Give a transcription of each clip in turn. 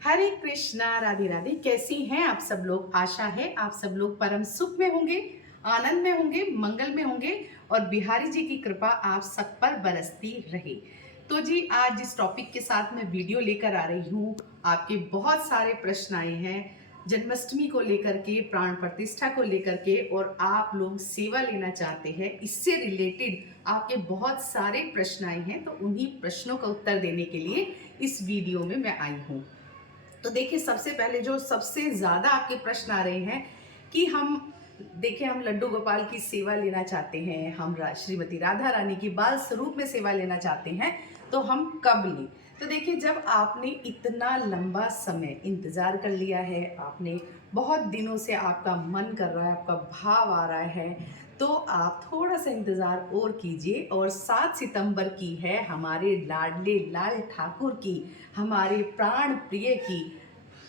हरे कृष्णा, राधे राधे। कैसी हैं आप सब लोग? आशा है आप सब लोग परम सुख में होंगे, आनंद में होंगे, मंगल में होंगे और बिहारी जी की कृपा आप सब पर बरसती रहे। तो जी आज जिस टॉपिक के साथ मैं वीडियो लेकर आ रही हूँ, आपके बहुत सारे प्रश्न आए हैं जन्माष्टमी को लेकर के, प्राण प्रतिष्ठा को लेकर के, और आप लोग सेवा लेना चाहते हैं। इससे रिलेटेड आपके बहुत सारे प्रश्न आए हैं, तो उन्हीं प्रश्नों का उत्तर देने के लिए इस वीडियो में मैं आई हूँ। तो देखिए, सबसे पहले जो सबसे ज्यादा आपके प्रश्न आ रहे हैं कि हम लड्डू गोपाल की सेवा लेना चाहते हैं, हम श्रीमती राधा रानी की बाल स्वरूप में सेवा लेना चाहते हैं, तो हम कब लें? तो देखिए, जब आपने इतना लंबा समय इंतजार कर लिया है, आपने बहुत दिनों से आपका मन कर रहा है, आपका भाव आ रहा है, तो आप थोड़ा सा इंतजार और कीजिए। और 7 सितंबर की है हमारे लाडले लाल ठाकुर की, हमारे प्राण प्रिय की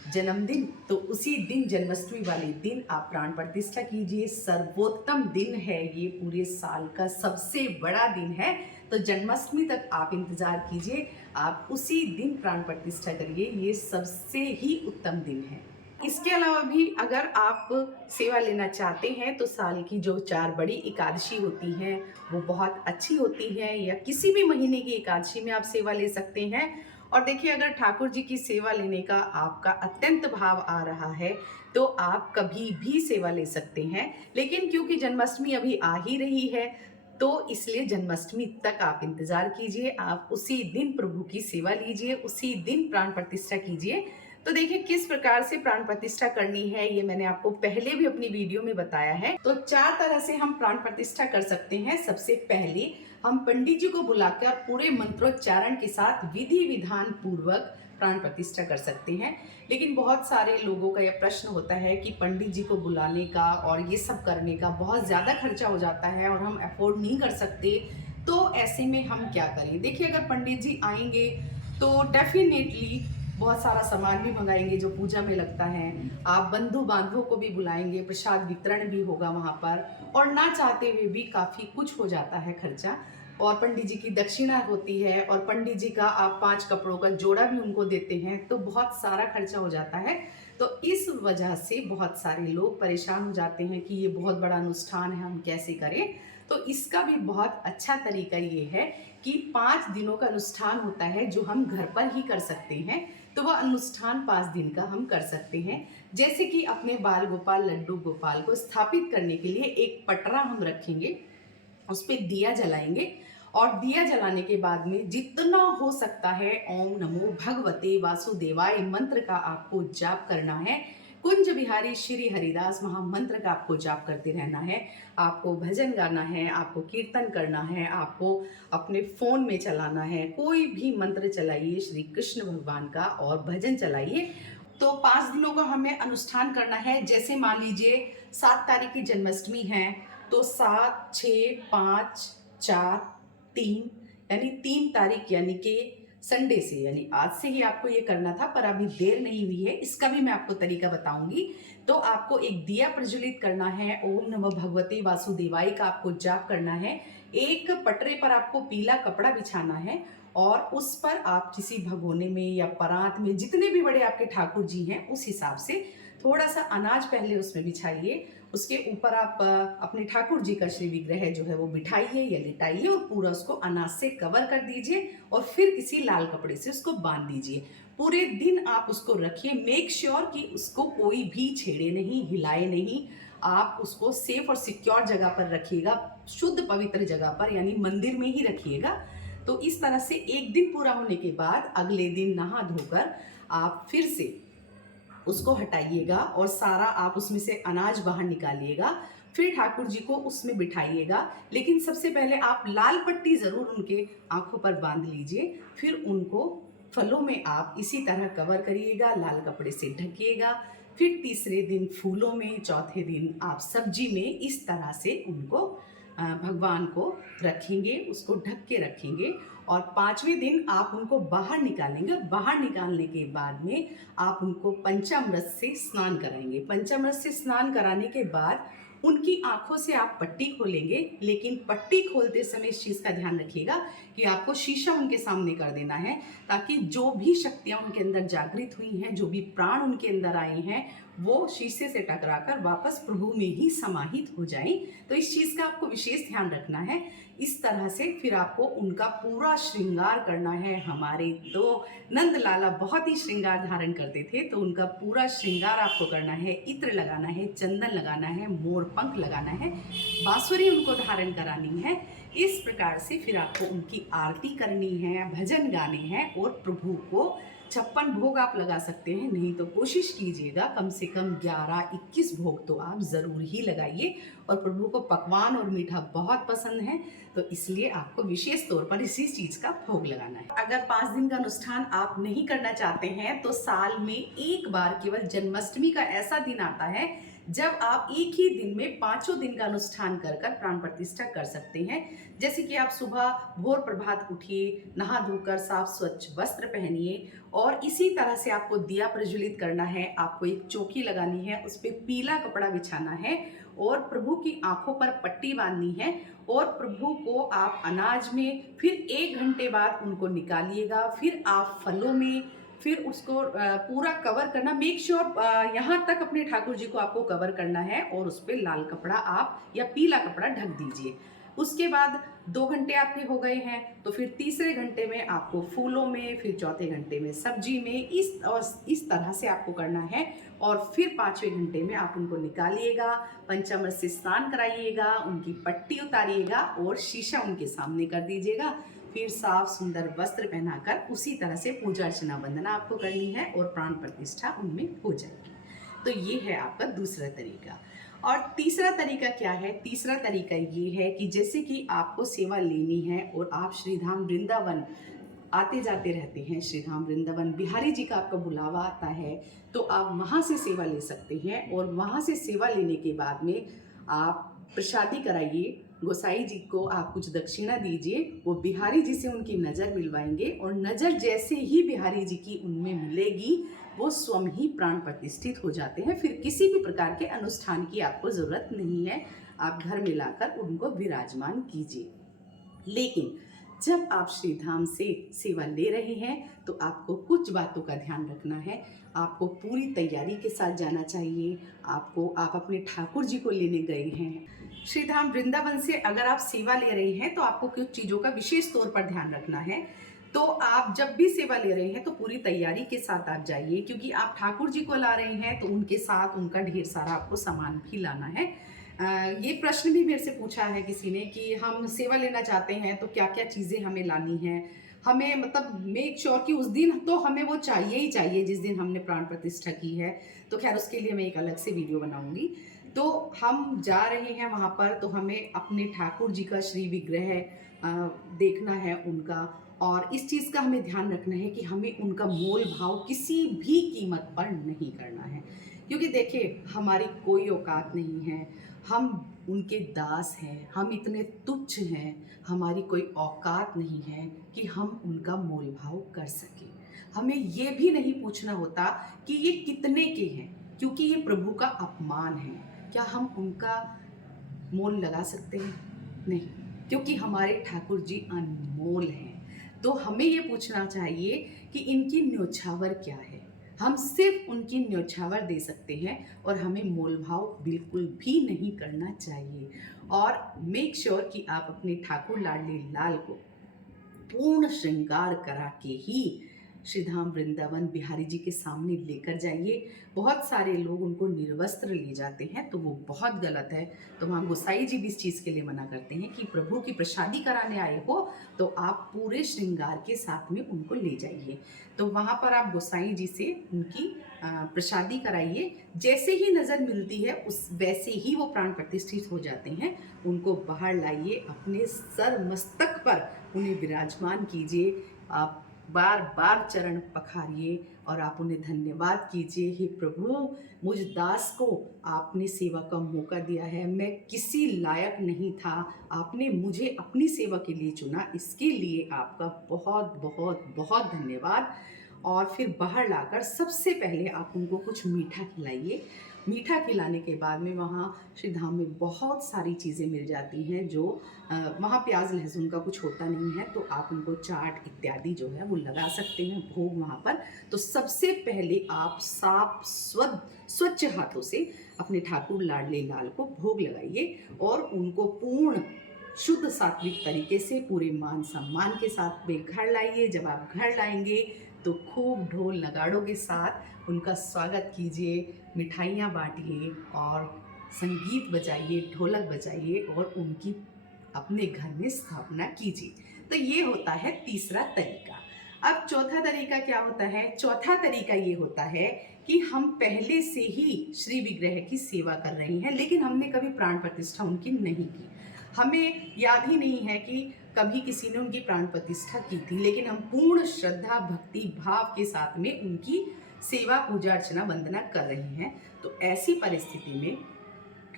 जन्मदिन। तो उसी दिन, जन्माष्टमी वाले दिन, आप प्राण प्रतिष्ठा कीजिए। सर्वोत्तम दिन है ये, पूरे साल का सबसे बड़ा दिन है। तो जन्माष्टमी तक आप इंतजार कीजिए, आप उसी दिन प्राण प्रतिष्ठा करिए, ये सबसे ही उत्तम दिन है। इसके अलावा भी अगर आप सेवा लेना चाहते हैं, तो साल की जो 4 बड़ी एकादशी होती हैं वो बहुत अच्छी होती हैं, या किसी भी महीने की एकादशी में आप सेवा ले सकते हैं। और देखिए, अगर ठाकुर जी की सेवा लेने का आपका अत्यंत भाव आ रहा है, तो आप कभी भी सेवा ले सकते हैं। लेकिन क्योंकि जन्माष्टमी अभी आ ही रही है, तो इसलिए जन्माष्टमी तक आप इंतजार कीजिए, आप उसी दिन प्रभु की सेवा लीजिए, उसी दिन प्राण प्रतिष्ठा कीजिए। तो देखिए, किस प्रकार से प्राण प्रतिष्ठा करनी है ये मैंने आपको पहले भी अपनी वीडियो में बताया है। तो 4 तरह से हम प्राण प्रतिष्ठा कर सकते हैं। सबसे पहले हम पंडित जी को बुलाकर पूरे मंत्रोच्चारण के साथ विधि विधान पूर्वक प्राण प्रतिष्ठा कर सकते हैं। लेकिन बहुत सारे लोगों का यह प्रश्न होता है कि पंडित जी को बुलाने का और ये सब करने का बहुत ज़्यादा खर्चा हो जाता है और हम अफोर्ड नहीं कर सकते, तो ऐसे में हम क्या करें? देखिए, अगर पंडित जी आएंगे तो डेफिनेटली बहुत सारा सामान भी मंगाएंगे जो पूजा में लगता है। आप बंधु बांधवों को भी बुलाएंगे, प्रसाद वितरण भी होगा वहाँ पर, और ना चाहते हुए भी काफ़ी कुछ हो जाता है खर्चा। और पंडित जी की दक्षिणा होती है, और पंडित जी का आप 5 कपड़ों का जोड़ा भी उनको देते हैं, तो बहुत सारा खर्चा हो जाता है। तो इस वजह से बहुत सारे लोग परेशान हो जाते हैं कि ये बहुत बड़ा अनुष्ठान है, हम कैसे करें? तो इसका भी बहुत अच्छा तरीका ये है कि 5 दिनों का अनुष्ठान होता है जो हम घर पर ही कर सकते हैं। तो वह अनुष्ठान 5 दिन का हम कर सकते हैं। जैसे कि अपने बाल गोपाल, लड्डू गोपाल को स्थापित करने के लिए एक पटरा हम रखेंगे, उस पर दिया जलाएंगे, और दिया जलाने के बाद में जितना हो सकता है ओम नमो भगवते वासुदेवाय मंत्र का आपको जाप करना है। कुंज बिहारी श्री हरिदास महामंत्र का आपको जाप करते रहना है। आपको भजन गाना है, आपको कीर्तन करना है, आपको अपने फोन में चलाना है, कोई भी मंत्र चलाइए श्री कृष्ण भगवान का और भजन चलाइए। तो 5 दिनों का हमें अनुष्ठान करना है। जैसे मान लीजिए 7 तारीख की जन्माष्टमी है, तो 7, 6, 5, 4, 3, यानी 3 तारीख, यानी कि संडे से, यानी आज से ही आपको ये करना था, पर अभी देर नहीं हुई है, इसका भी मैं आपको तरीका बताऊंगी। तो आपको एक दिया प्रज्वलित करना है, ओम नमः भगवते वासुदेवाय का आपको जाप करना है। एक पटरे पर आपको पीला कपड़ा बिछाना है, और उस पर आप किसी भगोने में या परात में, जितने भी बड़े आपके ठाकुर जी हैं उस हिसाब से थोड़ा सा अनाज पहले उसमें बिछाइए। उसके ऊपर आप अपने ठाकुर जी का श्री विग्रह जो है वो बिठाइए या लिटाइए, और पूरा उसको अनाज से कवर कर दीजिए, और फिर किसी लाल कपड़े से उसको बांध दीजिए। पूरे दिन आप उसको रखिए। मेक श्योर कि उसको कोई भी छेड़े नहीं, हिलाए नहीं। आप उसको सेफ और सिक्योर जगह पर रखिएगा, शुद्ध पवित्र जगह पर, यानी मंदिर में ही रखिएगा। तो इस तरह से एक दिन पूरा होने के बाद अगले दिन नहा धोकर आप फिर से उसको हटाइएगा, और सारा आप उसमें से अनाज बाहर निकालिएगा। फिर ठाकुर जी को उसमें बिठाइएगा। लेकिन सबसे पहले आप लाल पट्टी जरूर उनके आंखों पर बांध लीजिए। फिर उनको फलों में आप इसी तरह कवर करिएगा, लाल कपड़े से ढकिएगा। फिर तीसरे दिन फूलों में, चौथे दिन आप सब्जी में, इस तरह से उनको भगवान को रखेंगे, उसको ढक के रखेंगे। और 5वें दिन आप उनको बाहर निकालेंगे। बाहर निकालने के बाद में आप उनको पंचामृत से स्नान कराएंगे। पंचामृत से स्नान कराने के बाद उनकी आंखों से आप पट्टी खोलेंगे, लेकिन पट्टी खोलते समय इस चीज़ का ध्यान रखिएगा कि आपको शीशा उनके सामने कर देना है, ताकि जो भी शक्तियाँ उनके अंदर जागृत हुई हैं, जो भी प्राण उनके अंदर आए हैं, वो शीशे से टकराकर वापस प्रभु में ही समाहित हो जाएं। तो इस चीज़ का आपको विशेष ध्यान रखना है। इस तरह से फिर आपको उनका पूरा श्रृंगार करना है। हमारे तो नंद लाला बहुत ही श्रृंगार धारण करते थे, तो उनका पूरा श्रृंगार आपको करना है। इत्र लगाना है, चंदन लगाना है, मोर पंख लगाना है, बांसुरी उनको धारण करानी है। इस प्रकार से फिर आपको उनकी आरती करनी है, भजन गाने हैं और प्रभु को 56 भोग आप लगा सकते हैं। नहीं तो कोशिश कीजिएगा कम से कम 11-21 भोग तो आप ज़रूर ही लगाइए। और प्रभु को पकवान और मीठा बहुत पसंद है, तो इसलिए आपको विशेष तौर पर इसी चीज़ का भोग लगाना है। अगर 5 दिन का अनुष्ठान आप नहीं करना चाहते हैं, तो साल में एक बार केवल जन्माष्टमी का ऐसा दिन आता है जब आप एक ही दिन में 5 दिन का अनुष्ठान कर प्राण प्रतिष्ठा कर सकते हैं। जैसे कि आप सुबह भोर प्रभात उठिए, नहा धोकर साफ स्वच्छ वस्त्र पहनिए, और इसी तरह से आपको दिया प्रज्वलित करना है। आपको एक चौकी लगानी है, उस पर पीला कपड़ा बिछाना है और प्रभु की आंखों पर पट्टी बांधनी है। और प्रभु को आप अनाज में फिर 1 घंटे बाद उनको निकालिएगा, फिर आप फलों में, फिर उसको पूरा कवर करना। मेक श्योर यहाँ तक अपने ठाकुर जी को आपको कवर करना है और उस पर लाल कपड़ा आप या पीला कपड़ा ढक दीजिए। उसके बाद 2 घंटे आपके हो गए हैं, तो फिर तीसरे घंटे में आपको फूलों में, फिर चौथे घंटे में सब्जी में, इस तरह से आपको करना है। और फिर 5वें घंटे में आप उनको निकालिएगा, पंचामृत से स्नान कराइएगा, उनकी पट्टी उतारिएगा और शीशा उनके सामने कर दीजिएगा। फिर साफ सुंदर वस्त्र पहनाकर उसी तरह से पूजा अर्चना वंदना आपको करनी है और प्राण प्रतिष्ठा उनमें हो जाएगी। तो ये है आपका दूसरा तरीका। और तीसरा तरीका क्या है? तीसरा तरीका ये है कि जैसे कि आपको सेवा लेनी है और आप श्रीधाम वृंदावन आते जाते रहते हैं, श्रीधाम वृंदावन बिहारी जी का आपका बुलावा आता है, तो आप वहाँ से सेवा ले सकते हैं। और वहाँ से सेवा लेने के बाद में आप प्रसादी कराइए, गोसाई जी को आप कुछ दक्षिणा दीजिए, वो बिहारी जी से उनकी नज़र मिलवाएंगे और नज़र जैसे ही बिहारी जी की उनमें मिलेगी, वो स्वयं ही प्राण प्रतिष्ठित हो जाते हैं। फिर किसी भी प्रकार के अनुष्ठान की आपको ज़रूरत नहीं है, आप घर में लाकर उनको विराजमान कीजिए। लेकिन जब आप श्रीधाम से सेवा ले रहे हैं, तो आपको कुछ बातों का ध्यान रखना है। आपको पूरी तैयारी के साथ जाना चाहिए। आप अपने ठाकुर जी को लेने गए हैं श्रीधाम वृंदावन से, अगर आप सेवा ले रहे हैं तो आपको कुछ चीज़ों का विशेष तौर पर ध्यान रखना है। तो आप जब भी सेवा ले रहे हैं तो पूरी तैयारी के साथ आप जाइए, क्योंकि आप ठाकुर जी को ला रहे हैं तो उनके साथ उनका ढेर सारा आपको सामान भी लाना है। ये प्रश्न भी मेरे से पूछा है किसी ने कि हम सेवा लेना चाहते हैं तो क्या क्या चीज़ें हमें लानी हैं, हमें मतलब मेक श्योर कि उस दिन तो हमें वो चाहिए ही चाहिए जिस दिन हमने प्राण प्रतिष्ठा की है। तो खैर उसके लिए मैं एक अलग से वीडियो बनाऊंगी। तो हम जा रहे हैं वहाँ पर, तो हमें अपने ठाकुर जी का श्री विग्रह देखना है उनका, और इस चीज़ का हमें ध्यान रखना है कि हमें उनका मोल भाव किसी भी कीमत पर नहीं करना है। क्योंकि देखिए हमारी कोई औकात नहीं है, हम उनके दास हैं, हम इतने तुच्छ हैं, हमारी कोई औकात नहीं है कि हम उनका मोल भाव कर सकें। हमें ये भी नहीं पूछना होता कि ये कितने के हैं, क्योंकि ये प्रभु का अपमान है। क्या हम उनका मोल लगा सकते हैं? नहीं, क्योंकि हमारे ठाकुर जी अनमोल हैं। तो हमें ये पूछना चाहिए कि इनकी न्योछावर क्या है। हम सिर्फ उनकी न्योछावर दे सकते हैं और हमें मोल भाव बिल्कुल भी नहीं करना चाहिए। और मेक श्योर कि आप अपने ठाकुर लाडले लाल को पूर्ण श्रृंगार करा के ही श्रीधाम वृंदावन बिहारी जी के सामने लेकर जाइए। बहुत सारे लोग उनको निर्वस्त्र ले जाते हैं, तो वो बहुत गलत है। तो वहाँ गोसाई जी भी इस चीज़ के लिए मना करते हैं कि प्रभु की प्रसादी कराने आए हो तो आप पूरे श्रृंगार के साथ में उनको ले जाइए। तो वहाँ पर आप गोसाई जी से उनकी प्रसादी कराइए। जैसे ही नज़र मिलती है उस वैसे ही वो प्राण प्रतिष्ठित हो जाते हैं। उनको बाहर लाइए, अपने सर मस्तक पर उन्हें विराजमान कीजिए, आप बार बार चरण पखारिए और आप उन्हें धन्यवाद कीजिए। हे प्रभु, मुझ दास को आपने सेवा का मौका दिया है, मैं किसी लायक नहीं था, आपने मुझे अपनी सेवा के लिए चुना, इसके लिए आपका बहुत बहुत बहुत धन्यवाद। और फिर बाहर लाकर सबसे पहले आप उनको कुछ मीठा खिलाइए मीठा खिलाने के बाद में वहाँ श्री धाम में बहुत सारी चीज़ें मिल जाती हैं जो वहाँ प्याज लहसुन का कुछ होता नहीं है, तो आप उनको चाट इत्यादि जो है वो लगा सकते हैं भोग वहाँ पर। तो सबसे पहले आप साफ स्वच्छ हाथों से अपने ठाकुर लाडले लाल को भोग लगाइए और उनको पूर्ण शुद्ध सात्विक तरीके से पूरे मान सम्मान के साथ में घर लाइए। जब आप घर लाएंगे तो खूब ढोल नगाड़ों के साथ उनका स्वागत कीजिए, मिठाइयाँ बांटिए और संगीत बजाइए, ढोलक बजाइए और उनकी अपने घर में स्थापना कीजिए। तो ये होता है तीसरा तरीका। अब चौथा तरीका क्या होता है? चौथा तरीका ये होता है कि हम पहले से ही श्री विग्रह की सेवा कर रहे हैं, लेकिन हमने कभी प्राण प्रतिष्ठा उनकी नहीं की। हमें याद ही नहीं है कि कभी किसी ने उनकी प्राण प्रतिष्ठा की थी, लेकिन हम पूर्ण श्रद्धा भक्ति भाव के साथ में उनकी सेवा पूजा अर्चना वंदना कर रहे हैं। तो ऐसी परिस्थिति में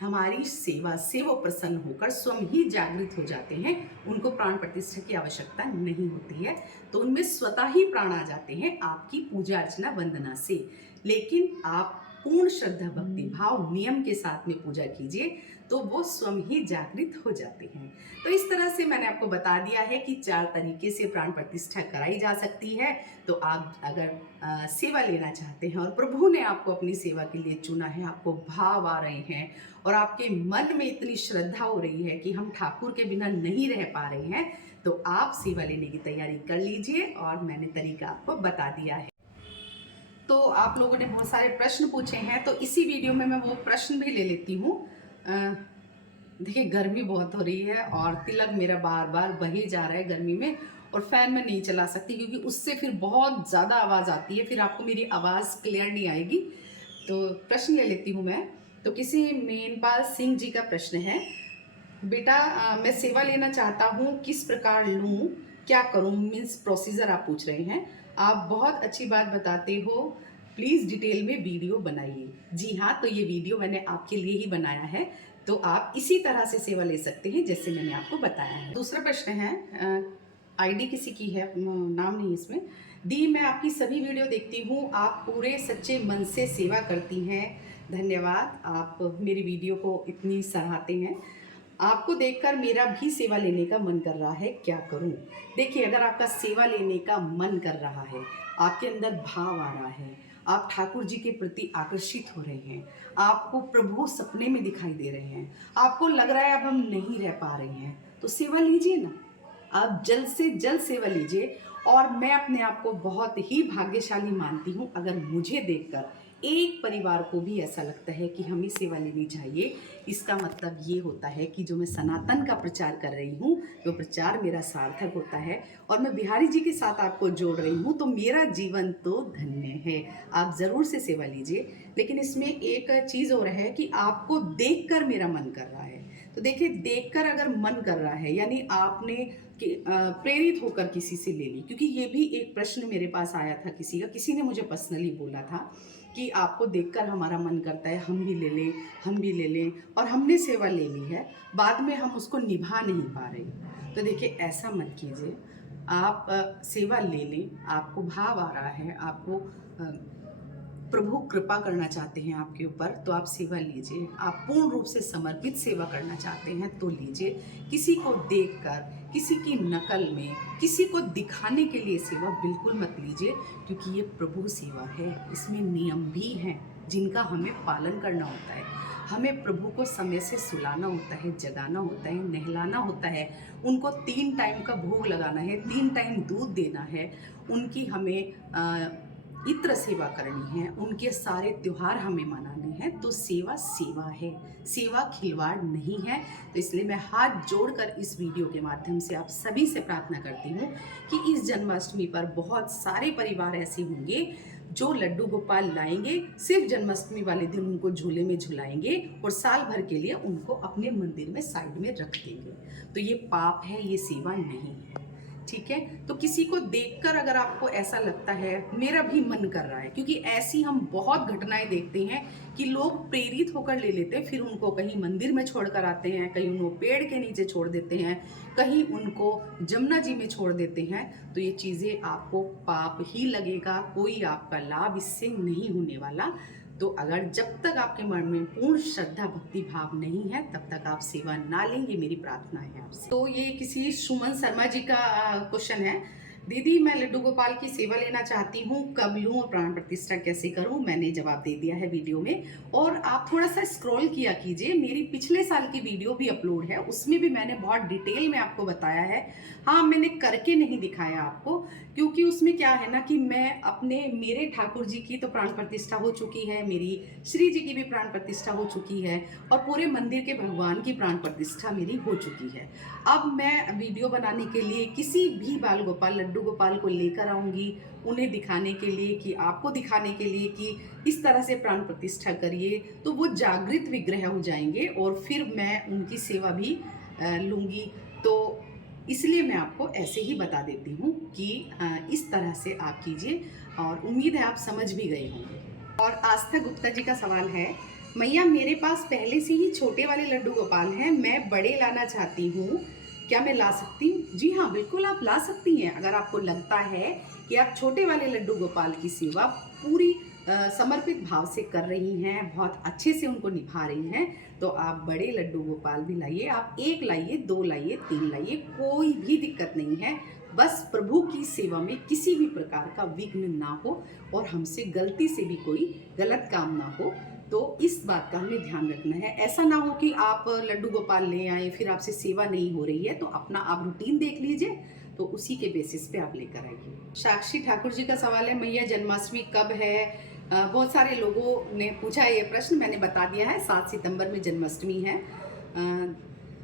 हमारी सेवा से वो प्रसन्न होकर स्वयं ही जागृत हो जाते हैं। उनको प्राण प्रतिष्ठा की आवश्यकता नहीं होती है, तो उनमें स्वतः ही प्राण आ जाते हैं आपकी पूजा अर्चना वंदना से। लेकिन आप पूर्ण श्रद्धा भक्ति भाव नियम के साथ में पूजा कीजिए तो वो स्वयं ही जागृत हो जाते हैं। तो इस तरह से मैंने आपको बता दिया है कि 4 तरीके से प्राण प्रतिष्ठा कराई जा सकती है। तो आप अगर सेवा लेना चाहते हैं और प्रभु ने आपको अपनी सेवा के लिए चुना है, आपको भाव आ रहे हैं और आपके मन में इतनी श्रद्धा हो रही है कि हम ठाकुर के बिना नहीं रह पा रहे हैं, तो आप सेवा लेने की तैयारी कर लीजिए और मैंने तरीका आपको बता दिया है। तो आप लोगों ने बहुत सारे प्रश्न पूछे हैं, तो इसी वीडियो में मैं वो प्रश्न भी ले लेती हूँ। देखिए गर्मी बहुत हो रही है और तिलक मेरा बार बार बहे जा रहा है गर्मी में, और फैन में नहीं चला सकती क्योंकि उससे फिर बहुत ज़्यादा आवाज़ आती है, फिर आपको मेरी आवाज़ क्लियर नहीं आएगी। तो प्रश्न ले लेती हूँ मैं। तो किसी मेनपाल सिंह जी का प्रश्न है, बेटा मैं सेवा लेना चाहता हूँ, किस प्रकार लूँ, क्या करूँ, मीन्स प्रोसीजर आप पूछ रहे हैं। आप बहुत अच्छी बात बताते हो, प्लीज़ डिटेल में वीडियो बनाइए। जी हाँ, तो ये वीडियो मैंने आपके लिए ही बनाया है, तो आप इसी तरह से सेवा ले सकते हैं जैसे मैंने आपको बताया है। दूसरा प्रश्न है, आईडी किसी की है, नाम नहीं इसमें। दी मैं आपकी सभी वीडियो देखती हूँ, आप पूरे सच्चे मन से सेवा करती हैं, धन्यवाद। आप मेरी वीडियो को इतनी सराहते हैं। आपको देखकर मेरा भी सेवा लेने का मन कर रहा है, क्या करूं? देखिए अगर आपका सेवा लेने का मन कर रहा है, आपके अंदर भाव आ रहा है, आप ठाकुर जी के प्रति आकर्षित हो रहे हैं, आपको प्रभु सपने में दिखाई दे रहे हैं, आपको लग रहा है अब हम नहीं रह पा रहे हैं, तो सेवा लीजिए ना। आप जल्द से जल्द सेवा लीजिए। और मैं अपने आप को बहुत ही भाग्यशाली मानती हूँ अगर मुझे देखकर एक परिवार को भी ऐसा लगता है कि हमें सेवा लेनी चाहिए। इसका मतलब ये होता है कि जो मैं सनातन का प्रचार कर रही हूँ, वो प्रचार मेरा सार्थक होता है और मैं बिहारी जी के साथ आपको जोड़ रही हूँ, तो मेरा जीवन तो धन्य है। आप ज़रूर से सेवा लीजिए। लेकिन इसमें एक चीज़ और है कि आपको देखकर मेरा मन कर रहा है। तो देखिए देखकर अगर मन कर रहा है यानी आपने प्रेरित होकर किसी से ले ली, क्योंकि ये भी एक प्रश्न मेरे पास आया था किसी ने मुझे पर्सनली बोला था कि आपको देखकर हमारा मन करता है हम भी ले लें, और हमने सेवा ले ली है, बाद में हम उसको निभा नहीं पा रहे। तो देखिए ऐसा मत कीजिए। आप सेवा ले लें, आपको भाव आ रहा है, आपको प्रभु कृपा करना चाहते हैं आपके ऊपर, तो आप सेवा लीजिए। आप पूर्ण रूप से समर्पित सेवा करना चाहते हैं तो लीजिए। किसी को देखकर, किसी की नकल में, किसी को दिखाने के लिए सेवा बिल्कुल मत लीजिए, क्योंकि ये प्रभु सेवा है। इसमें नियम भी हैं जिनका हमें पालन करना होता है। हमें प्रभु को समय से सुलाना होता है, जगाना होता है, नहलाना होता है, उनको 3 टाइम का भोग लगाना है, 3 टाइम दूध देना है, उनकी हमें इत्र सेवा करनी है, उनके सारे त्यौहार हमें मनाने हैं। तो सेवा सेवा है, सेवा खिलवाड़ नहीं है। तो इसलिए मैं हाथ जोड़कर इस वीडियो के माध्यम से आप सभी से प्रार्थना करती हूँ कि इस जन्माष्टमी पर बहुत सारे परिवार ऐसे होंगे जो लड्डू गोपाल लाएंगे, सिर्फ जन्माष्टमी वाले दिन उनको झूले में झुलाएंगे और साल भर के लिए उनको अपने मंदिर में साइड में रख देंगे। तो ये पाप है, ये सेवा नहीं है। ठीक है, तो किसी को देखकर अगर आपको ऐसा लगता है मेरा भी मन कर रहा है, क्योंकि ऐसी हम बहुत घटनाएं देखते हैं कि लोग प्रेरित होकर ले लेते हैं, फिर उनको कहीं मंदिर में छोड़कर आते हैं, कहीं उनको पेड़ के नीचे छोड़ देते हैं, कहीं उनको जमुना जी में छोड़ देते हैं। तो ये चीज़ें आपको पाप ही लगेगा, कोई आपका लाभ इससे नहीं होने वाला। तो अगर जब तक आपके मन में पूर्ण श्रद्धा भक्ति भाव नहीं है तब तक आप सेवा ना लेंगे, मेरी प्रार्थना है आपसे। तो ये किसी सुमन शर्मा जी का क्वेश्चन है। दीदी मैं लड्डू गोपाल की सेवा लेना चाहती हूँ, कब लूँ और प्राण प्रतिष्ठा कैसे करूँ? मैंने जवाब दे दिया है वीडियो में, और आप थोड़ा सा स्क्रॉल किया कीजिए, मेरी पिछले साल की वीडियो भी अपलोड है, उसमें भी मैंने बहुत डिटेल में आपको बताया है। हाँ, मैंने करके नहीं दिखाया आपको, क्योंकि उसमें क्या है ना कि मैं मेरे ठाकुर जी की तो प्राण प्रतिष्ठा हो चुकी है, मेरी श्री जी की भी प्राण प्रतिष्ठा हो चुकी है, और पूरे मंदिर के भगवान की प्राण प्रतिष्ठा मेरी हो चुकी है। अब मैं वीडियो बनाने के लिए किसी भी बाल गोपाल लड्डू गोपाल को लेकर आऊँगी, उन्हें दिखाने के लिए, कि आपको दिखाने के लिए कि इस तरह से प्राण प्रतिष्ठा करिए, तो वो जागृत विग्रह हो जाएंगे और फिर मैं उनकी सेवा भी लूँगी। तो इसलिए मैं आपको ऐसे ही बता देती हूँ कि इस तरह से आप कीजिए, और उम्मीद है आप समझ भी गए होंगे। और आस्था गुप्ता जी का सवाल है, मैया मेरे पास पहले से ही छोटे वाले लड्डू गोपाल हैं, मैं बड़े लाना चाहती हूँ, क्या मैं ला सकती हूँ? जी हाँ, बिल्कुल आप ला सकती हैं। अगर आपको लगता है कि आप छोटे वाले लड्डू गोपाल की सेवा पूरी समर्पित भाव से कर रही हैं, बहुत अच्छे से उनको निभा रही हैं, तो आप बड़े लड्डू गोपाल भी लाइए। आप 1 लाइए, 2 लाइए, 3 लाइए, कोई भी दिक्कत नहीं है। बस प्रभु की सेवा में किसी भी प्रकार का विघ्न ना हो और हमसे गलती से भी कोई गलत काम ना हो, तो इस बात का हमें ध्यान रखना है। ऐसा ना हो कि आप लड्डू गोपाल ले आए फिर आपसे सेवा नहीं हो रही है, तो अपना आप रूटीन देख लीजिए, तो उसी के बेसिस पे आप लेकर आइए। साक्षी ठाकुर जी का सवाल है, मैया जन्माष्टमी कब है? बहुत सारे लोगों ने पूछा ये प्रश्न, मैंने बता दिया है, 7 सितंबर में जन्माष्टमी है।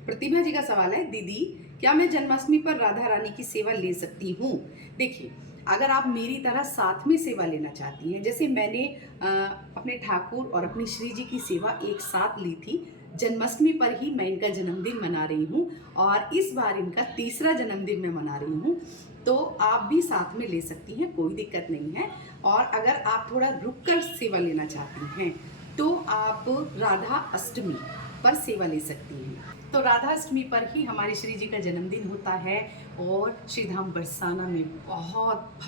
प्रतिभा जी का सवाल है, दीदी क्या मैं जन्माष्टमी पर राधा रानी की सेवा ले सकती हूँ? देखिए, अगर आप मेरी तरह साथ में सेवा लेना चाहती हैं, जैसे मैंने अपने ठाकुर और अपनी श्री जी की सेवा एक साथ ली थी, जन्माष्टमी पर ही मैं इनका जन्मदिन मना रही हूँ, और इस बार इनका 3रा जन्मदिन मैं मना रही हूँ, तो आप भी साथ में ले सकती हैं, कोई दिक्कत नहीं है। और अगर आप थोड़ा रुक कर सेवा लेना चाहती हैं तो आप राधा अष्टमी पर सेवा ले सकती हैं। तो राधा अष्टमी पर ही हमारे श्री जी का जन्मदिन होता है, और श्रीधाम बरसाना में बहुत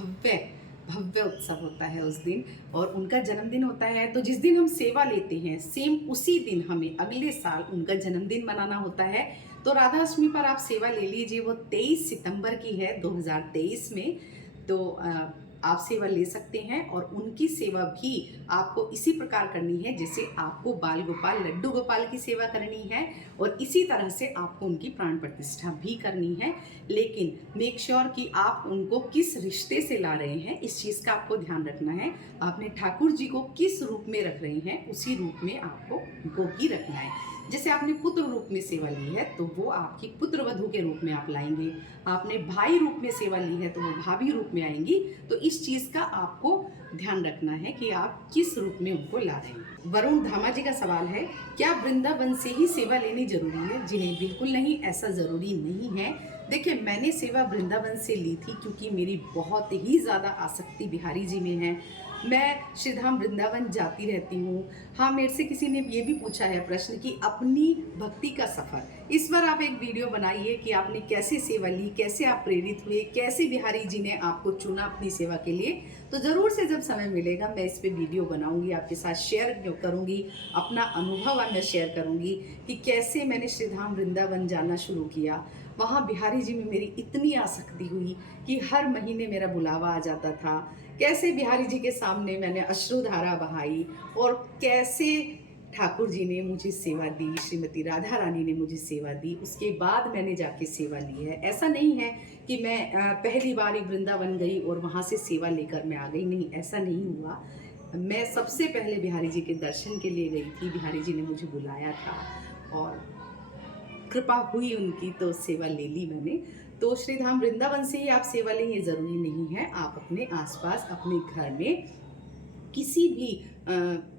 भव्य उत्सव होता है उस दिन, और उनका जन्मदिन होता है। तो जिस दिन हम सेवा लेते हैं सेम उसी दिन हमें अगले साल उनका जन्मदिन मनाना होता है। तो राधा अष्टमी पर आप सेवा ले लीजिए, वो 23 सितंबर की है 2023 में। तो आप सेवा ले सकते हैं, और उनकी सेवा भी आपको इसी प्रकार करनी है जैसे आपको बाल गोपाल लड्डू गोपाल की सेवा करनी है, और इसी तरह से आपको उनकी प्राण प्रतिष्ठा भी करनी है। लेकिन मेक श्योर कि आप उनको किस रिश्ते से ला रहे हैं, इस चीज़ का आपको ध्यान रखना है। आपने ठाकुर जी को किस रूप में रख रहे हैं, उसी रूप में आपको उनको ही रखना है। जैसे आपने पुत्र रूप में सेवा ली है तो वो आपकी पुत्र वधू के रूप में आप लाएंगे, आपने भाई रूप में सेवा ली है तो वो भाभी रूप में आएंगी। तो इस चीज़ का आपको ध्यान रखना है कि आप किस रूप में उनको ला रहे हैं। वरुण धामा जी का सवाल है, क्या वृंदावन से ही सेवा लेनी जरूरी है? जी नहीं, बिल्कुल नहीं, ऐसा ज़रूरी नहीं है। देखिए, मैंने सेवा वृंदावन से ली थी क्योंकि मेरी बहुत ही ज़्यादा आसक्ति बिहारी जी में है। मैं श्रीधाम वृंदावन जाती रहती हूँ। हाँ, मेरे से किसी ने ये भी पूछा है प्रश्न कि अपनी भक्ति का सफ़र, इस बार आप एक वीडियो बनाइए कि आपने कैसे सेवा ली, कैसे आप प्रेरित हुए, कैसे बिहारी जी ने आपको चुना अपनी सेवा के लिए। तो ज़रूर से जब समय मिलेगा मैं इस पे वीडियो बनाऊंगी, आपके साथ शेयर करूंगी, अपना अनुभव मैं शेयर करूंगी कि कैसे मैंने श्रीधाम वृंदावन जाना शुरू किया। वहाँ बिहारी जी में मेरी इतनी आसक्ति हुई कि हर महीने मेरा बुलावा आ जाता था। कैसे बिहारी जी के सामने मैंने अश्रुधारा बहाई, और कैसे ठाकुर जी ने मुझे सेवा दी, श्रीमती राधा रानी ने मुझे सेवा दी, उसके बाद मैंने जाके सेवा ली है। ऐसा नहीं है कि मैं पहली बार ही वृंदावन गई और वहाँ से सेवा लेकर मैं आ गई, नहीं, ऐसा नहीं हुआ। मैं सबसे पहले बिहारी जी के दर्शन के लिए गई थी, बिहारी जी ने मुझे बुलाया था और कृपा हुई उनकी, तो सेवा ले ली मैंने। तो श्रीधाम वृंदावन से ही आप सेवा लें ये ज़रूरी नहीं है, आप अपने आसपास अपने घर में किसी भी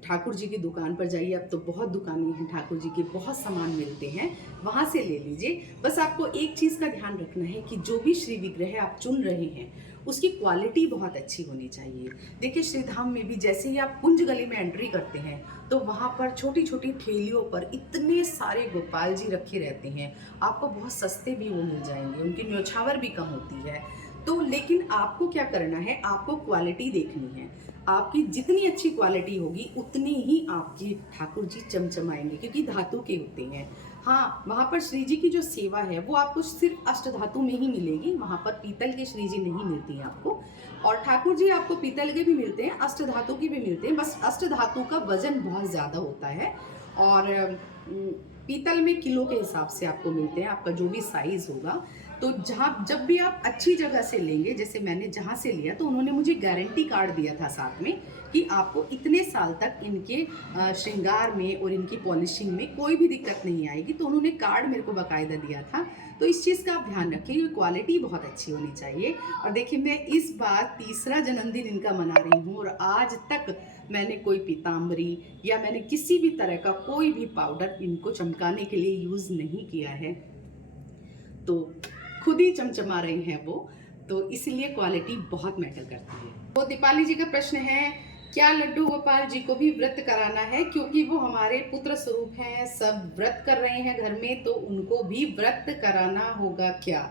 ठाकुर जी की दुकान पर जाइए। अब तो बहुत दुकानें हैं, ठाकुर जी के बहुत सामान मिलते हैं, वहाँ से ले लीजिए। बस आपको एक चीज़ का ध्यान रखना है कि जो भी श्री विग्रह आप चुन रहे हैं उसकी क्वालिटी बहुत अच्छी होनी चाहिए। देखिए, श्रीधाम में भी जैसे ही आप कुंज गली में एंट्री करते हैं तो वहाँ पर छोटी छोटी ठेलियों पर इतने सारे गोपाल जी रखे रहते हैं, आपको बहुत सस्ते भी वो मिल जाएंगे, उनकी न्योछावर भी कम होती है। तो लेकिन आपको क्या करना है, आपको क्वालिटी देखनी है। आपकी जितनी अच्छी क्वालिटी होगी उतनी ही आपकी ठाकुर जी चमचमाएंगे, क्योंकि धातु के होते हैं। हाँ, वहाँ पर श्री जी की जो सेवा है वो आपको सिर्फ अष्टधातु में ही मिलेगी, वहाँ पर पीतल के श्री जी नहीं मिलती हैं आपको। और ठाकुर जी आपको पीतल के भी मिलते हैं, अष्टधातु के भी मिलते हैं, बस अष्टधातु का वजन बहुत ज़्यादा होता है। और पीतल में किलो के हिसाब से आपको मिलते हैं, आपका जो भी साइज़ होगा। तो जहाँ जब भी आप अच्छी जगह से लेंगे, जैसे मैंने जहाँ से लिया तो उन्होंने मुझे गारंटी कार्ड दिया था साथ में कि आपको इतने साल तक इनके श्रृंगार में और इनकी पॉलिशिंग में कोई भी दिक्कत नहीं आएगी। तो उन्होंने कार्ड मेरे को बाकायदा दिया था। तो इस चीज़ का आप ध्यान रखिए, ये क्वालिटी बहुत अच्छी होनी चाहिए। और देखिए, मैं इस बार तीसरा जन्मदिन इनका मना रही हूँ और आज तक मैंने कोई पीताम्बरी या मैंने किसी भी तरह का कोई भी पाउडर इनको चमकाने के लिए यूज़ नहीं किया है। तो खुद ही चमचमा रहे हैं वो, तो इसलिए क्वालिटी बहुत मैटर करती है। तो दीपाली जी का प्रश्न है, क्या लड्डू गोपाल जी को भी व्रत कराना है, क्योंकि वो हमारे पुत्र स्वरूप हैं, सब व्रत कर रहे हैं घर में, तो उनको भी व्रत कराना होगा क्या?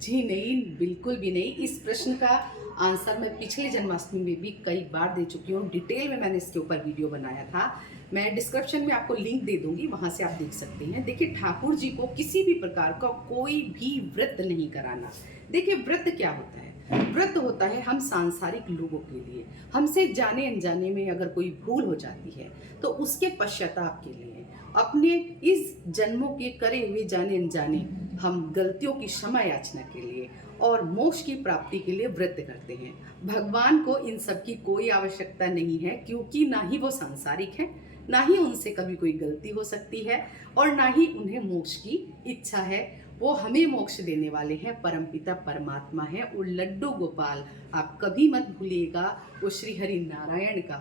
जी नहीं, बिल्कुल भी नहीं। इस प्रश्न का आंसर मैं पिछले जन्माष्टमी में भी कई बार दे चुकी हूँ, डिटेल में मैंने इसके ऊपर वीडियो बनाया था। मैं डिस्क्रिप्शन में आपको लिंक दे दूंगी, वहाँ से आप देख सकते हैं। देखिए, ठाकुर जी को किसी भी प्रकार का कोई भी व्रत नहीं कराना। देखिए, व्रत क्या होता है? व्रत होता है हम सांसारिक लोगों के लिए, हमसे जाने अनजाने में अगर कोई भूल हो जाती है तो उसके पश्चाताप के लिए, अपने इस जन्मों के करे हुए जाने अनजाने हम गलतियों की क्षमा याचना के लिए और मोक्ष की प्राप्ति के लिए व्रत करते हैं। भगवान को इन सब की कोई आवश्यकता नहीं है, क्योंकि ना ही वो सांसारिक है, ना ही उनसे कभी कोई गलती हो सकती है और ना ही उन्हें मोक्ष की इच्छा है। वो हमें मोक्ष देने वाले हैं, परमपिता परमात्मा है। और लड्डू गोपाल, आप कभी मत भूलिएगा, वो श्री हरि नारायण का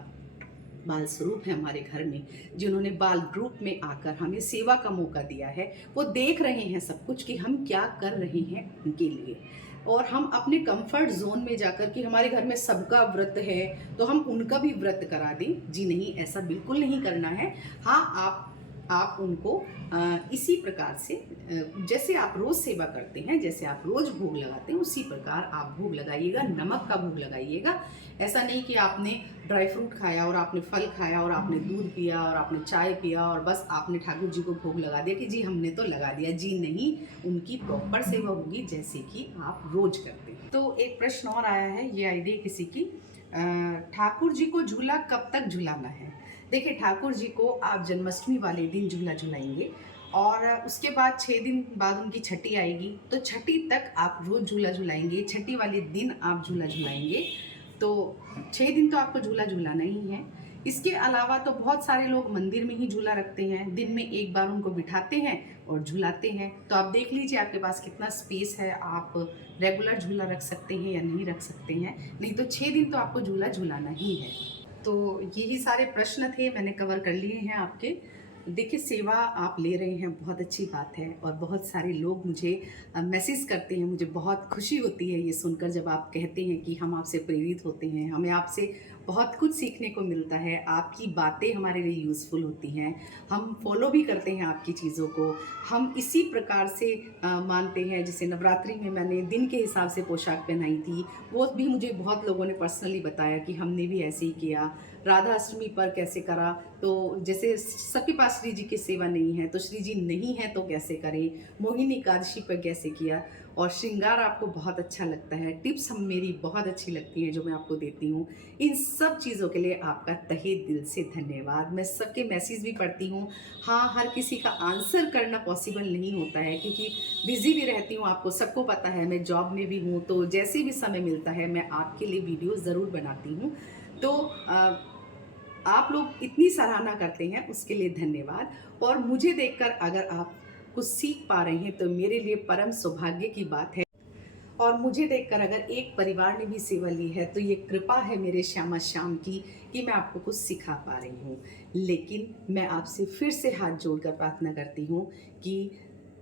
बाल स्वरूप है हमारे घर में, जिन्होंने बाल रूप में आकर हमें सेवा का मौका दिया है। वो देख रहे हैं सब कुछ कि हम क्या कर रहे हैं उनके लिए, और हम अपने कंफर्ट जोन में जाकर कि हमारे घर में सबका व्रत है तो हम उनका भी व्रत करा दें। जी नहीं, ऐसा बिल्कुल नहीं करना है। हाँ, आप उनको इसी प्रकार से जैसे आप रोज़ सेवा करते हैं, जैसे आप रोज़ भोग लगाते हैं, उसी प्रकार आप भोग लगाइएगा, नमक का भोग लगाइएगा। ऐसा नहीं कि आपने ड्राई फ्रूट खाया और आपने फल खाया और आपने दूध पिया और आपने चाय पिया और बस आपने ठाकुर जी को भोग लगा दिया कि जी हमने तो लगा दिया। जी नहीं, उनकी प्रॉपर सेवा होगी जैसे कि आप रोज करते हैं। तो एक प्रश्न और आया है, ये आइडिया किसी की, ठाकुर जी को झूला कब तक झुलाना है? देखिए, ठाकुर जी को आप जन्माष्टमी वाले दिन झूला झुलाएंगे और उसके बाद 6 दिन बाद उनकी छठी आएगी, तो छठी तक आप रोज़ झूला झुलाएंगे। छठी वाले दिन आप झूला झुलाएंगे, तो 6 दिन तो आपको झूला झुलाना ही है। इसके अलावा तो बहुत सारे लोग मंदिर में ही झूला रखते हैं, दिन में एक बार उनको बिठाते हैं और झुलाते हैं। तो आप देख लीजिए आपके पास कितना स्पेस है, आप रेगुलर झूला रख सकते हैं या नहीं रख सकते हैं। नहीं तो 6 दिन तो आपको झूला झुलाना ही है। तो यही सारे प्रश्न थे, मैंने कवर कर लिए हैं आपके। देखिए, सेवा आप ले रहे हैं, बहुत अच्छी बात है, और बहुत सारे लोग मुझे मैसेज करते हैं। मुझे बहुत खुशी होती है ये सुनकर, जब आप कहते हैं कि हम आपसे प्रेरित होते हैं, हमें आपसे बहुत कुछ सीखने को मिलता है, आपकी बातें हमारे लिए यूज़फुल होती हैं, हम फॉलो भी करते हैं आपकी चीज़ों को। हम इसी प्रकार से मानते हैं, जैसे नवरात्रि में मैंने दिन के हिसाब से पोशाक पहनाई थी, वो भी मुझे बहुत लोगों ने पर्सनली बताया कि हमने भी ऐसे ही किया। राधा अष्टमी पर कैसे करा, तो जैसे सबके पास श्री जी की सेवा नहीं है तो श्री जी नहीं है तो कैसे करें, मोहिनी एकादशी पर कैसे किया, और श्रृंगार आपको बहुत अच्छा लगता है, टिप्स हम मेरी बहुत अच्छी लगती हैं जो मैं आपको देती हूँ। इन सब चीज़ों के लिए आपका तहे दिल से धन्यवाद। मैं सबके मैसेज भी पढ़ती हूँ। हाँ, हर किसी का आंसर करना पॉसिबल नहीं होता है, क्योंकि बिज़ी भी रहती हूँ, आपको सबको पता है, मैं जॉब में भी हूँ, तो जैसे भी समय मिलता है मैं आपके लिए वीडियो ज़रूर बनाती हूँ। तो आप लोग इतनी सराहना करते हैं उसके लिए धन्यवाद। और मुझे देखकर अगर आप कुछ सीख पा रहे हैं तो मेरे लिए परम सौभाग्य की बात है। और मुझे देखकर अगर एक परिवार ने भी सेवा ली है तो ये कृपा है मेरे श्यामा श्याम की कि मैं आपको कुछ सिखा पा रही हूँ। लेकिन मैं आपसे फिर से हाथ जोड़कर प्रार्थना करती हूँ कि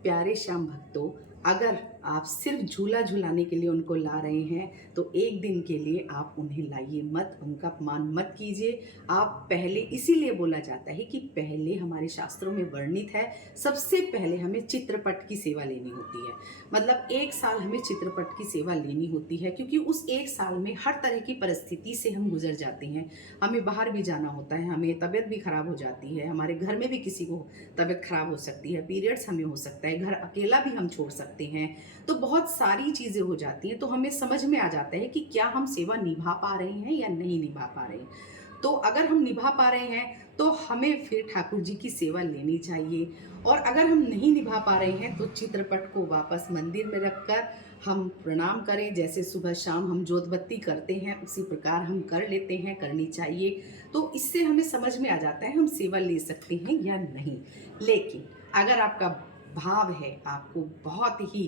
प्यारे श्याम भक्तों, अगर आप सिर्फ झूला झुलाने के लिए उनको ला रहे हैं, तो एक दिन के लिए आप उन्हें लाइए मत, उनका अपमान मत कीजिए। आप पहले, इसीलिए बोला जाता है कि पहले हमारे शास्त्रों में वर्णित है, सबसे पहले हमें चित्रपट की सेवा लेनी होती है। मतलब 1 साल हमें चित्रपट की सेवा लेनी होती है, क्योंकि उस 1 साल में हर तरह की परिस्थिति से हम गुजर जाते हैं। हमें बाहर भी जाना होता है, हमें तबीयत भी खराब हो जाती है, हमारे घर में भी किसी को तबीयत खराब हो सकती है, पीरियड्स हमें हो सकता है, घर अकेला भी हम छोड़ सकते हैं। तो बहुत सारी चीज़ें हो जाती हैं, तो हमें समझ में आ जाता है कि क्या हम सेवा निभा पा रहे हैं या नहीं निभा पा रहे हैं। तो अगर हम निभा पा रहे हैं तो हमें फिर ठाकुर जी की सेवा लेनी चाहिए, और अगर हम नहीं निभा पा रहे हैं तो चित्रपट को वापस मंदिर में रखकर हम प्रणाम करें। जैसे सुबह शाम हम जोत बत्ती करते हैं, उसी प्रकार हम कर लेते हैं, करनी चाहिए। तो इससे हमें समझ में आ जाता है हम सेवा ले सकते हैं या नहीं। लेकिन अगर आपका भाव है, आपको बहुत ही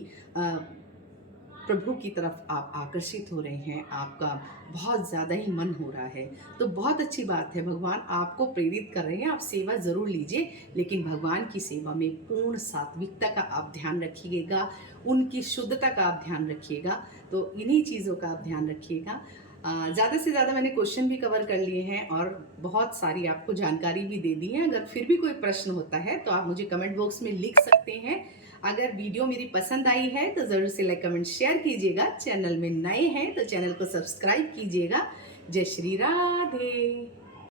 प्रभु की तरफ आप आकर्षित हो रहे हैं, आपका बहुत ज़्यादा ही मन हो रहा है, तो बहुत अच्छी बात है, भगवान आपको प्रेरित कर रहे हैं, आप सेवा ज़रूर लीजिए। लेकिन भगवान की सेवा में पूर्ण सात्विकता का आप ध्यान रखिएगा, उनकी शुद्धता का आप ध्यान रखिएगा। तो इन्हीं चीज़ों का आप ध्यान रखिएगा। ज़्यादा से ज़्यादा मैंने क्वेश्चन भी कवर कर लिए हैं और बहुत सारी आपको जानकारी भी दे दी है। अगर फिर भी कोई प्रश्न होता है तो आप मुझे कमेंट बॉक्स में लिख सकते हैं। अगर वीडियो मेरी पसंद आई है तो ज़रूर से लाइक कमेंट शेयर कीजिएगा। चैनल में नए हैं तो चैनल को सब्सक्राइब कीजिएगा। जय श्री राधे।